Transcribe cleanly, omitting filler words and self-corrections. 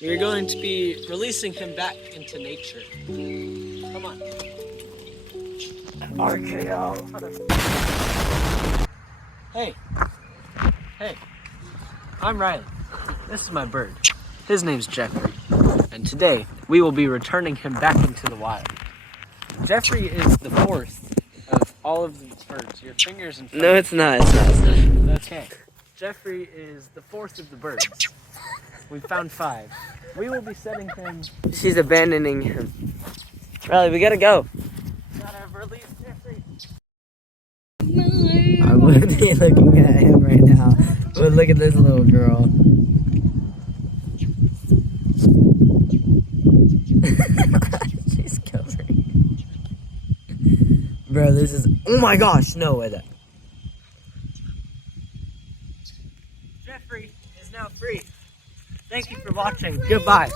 We're going to be releasing him back into nature. Come on. RKO. Hey. Hey. I'm Riley. This is my bird. His name's Jeffrey. And today, we will be returning him back into the wild. Jeffrey is the fourth of all of these birds. Your fingers in front. No, it's not. It's not. Okay. Jeffrey is the fourth of the birds. We found 5. We will be setting him. She's abandoning him. Riley, we gotta go. Gotta release Jeffrey. I would be looking at him right now. But look at this little girl. She's covering. Bro, this is. Oh my gosh, no way. Jeffrey is now free. Thank you for watching. Goodbye.